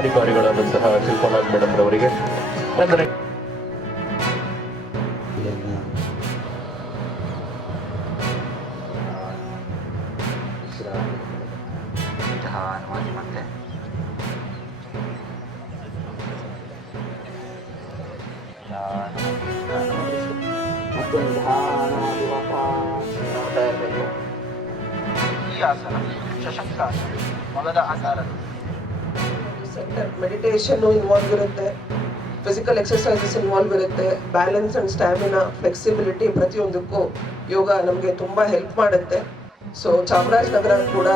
ಅಧಿಕಾರಿಗಳನ್ನು ಸಹ ಶಿಲ್ಪನಾಥ್ ಮೇಡಮ್ ರವರಿಗೆ ವಂದನೆ. ಈ ಆಸನ ಶಶಂಕಾಸನ ಮೊದಲ ಆಸನ. ಮೆಡಿಟೇಷನ್ ಇನ್ವಾಲ್ವ್ ಇರುತ್ತೆ, ಫಿಸಿಕಲ್ ಎಕ್ಸರ್ಸೈಸಸ್ ಇನ್ವಾಲ್ವ್ ಇರುತ್ತೆ, ಬ್ಯಾಲೆನ್ಸ್ ಅಂಡ್ ಸ್ಟ್ಯಾಮಿನಾ, ಫ್ಲೆಕ್ಸಿಬಿಲಿಟಿ ಪ್ರತಿಯೊಂದಕ್ಕೂ ಯೋಗ ನಮಗೆ ತುಂಬ ಹೆಲ್ಪ್ ಮಾಡುತ್ತೆ. ಸೊ ಚಾಮರಾಜನಗರ ಕೂಡ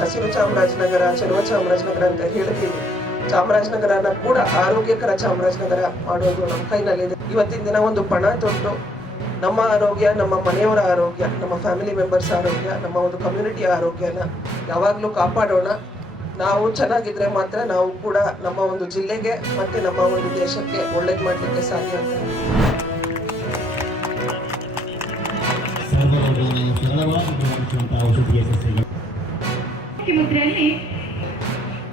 ಹಸಿರು ಚಾಮರಾಜನಗರ, ಚೆಲುವ ಚಾಮರಾಜನಗರ ಅಂತ ಹೇಳ್ತೀವಿ. ಚಾಮರಾಜನಗರನ ಕೂಡ ಆರೋಗ್ಯಕರ ಚಾಮರಾಜನಗರ ಮಾಡೋದು ನಮ್ಮ ಕೈನಲ್ಲಿದೆ. ಇವತ್ತಿನ ದಿನ ಒಂದು ಪಣ ತೊಟ್ಟು ನಮ್ಮ ಆರೋಗ್ಯ, ನಮ್ಮ ಮನೆಯವರ ಆರೋಗ್ಯ, ನಮ್ಮ ಫ್ಯಾಮಿಲಿ ಮೆಂಬರ್ಸ್ ಆರೋಗ್ಯ, ನಮ್ಮ ಒಂದು ಕಮ್ಯುನಿಟಿ ಆರೋಗ್ಯನ ಯಾವಾಗಲೂ ಕಾಪಾಡೋಣ. ನಾವು ಚೆನ್ನಾಗಿದ್ರೆ ಮಾತ್ರ ನಾವು ಕೂಡ ನಮ್ಮ ಒಂದು ಜಿಲ್ಲೆಗೆ ಮತ್ತೆ ನಮ್ಮ ಒಂದು ದೇಶಕ್ಕೆ ಒಳ್ಳೇದು ಮಾಡಲಿಕ್ಕೆ ಸಾಧ್ಯ ಅಂತ. ಮುದ್ರೆಯಲ್ಲಿ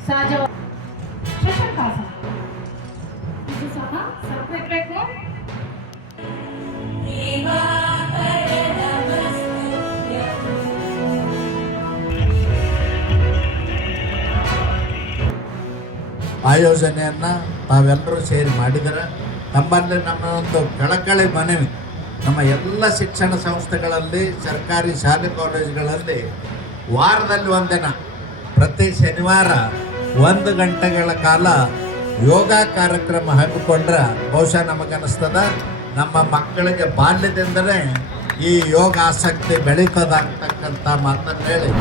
ಸಹಜ ಶಶಂಕಾಸನ ಇದು ಸಹ ಸರಿಬೇಕು. ಆಯೋಜನೆಯನ್ನು ತಾವೆಲ್ಲರೂ ಸೇರಿ ಮಾಡಿದರೆ ನಮ್ಮಲ್ಲಿ ನಮ್ಮ ಒಂದು ಕಳಕಳಿ ಮನವಿ, ನಮ್ಮ ಎಲ್ಲ ಶಿಕ್ಷಣ ಸಂಸ್ಥೆಗಳಲ್ಲಿ, ಸರ್ಕಾರಿ ಶಾಲೆ ಕಾಲೇಜುಗಳಲ್ಲಿ ವಾರದಲ್ಲಿ ಒಂದಿನ ಪ್ರತಿ ಶನಿವಾರ 1 ಗಂಟೆಗಳ ಕಾಲ ಯೋಗ ಕಾರ್ಯಕ್ರಮ ಹಮ್ಮಿಕೊಂಡ್ರೆ ಬಹುಶಃ ನಮಗನ್ನಿಸ್ತದ ನಮ್ಮ ಮಕ್ಕಳಿಗೆ ಬಾಲ್ಯದಿಂದಲೇ ಈ ಯೋಗ ಆಸಕ್ತಿ ಬೆಳೀತದ ಅಂತಕ್ಕಂಥ ಮಾತನ್ನು ಹೇಳಿ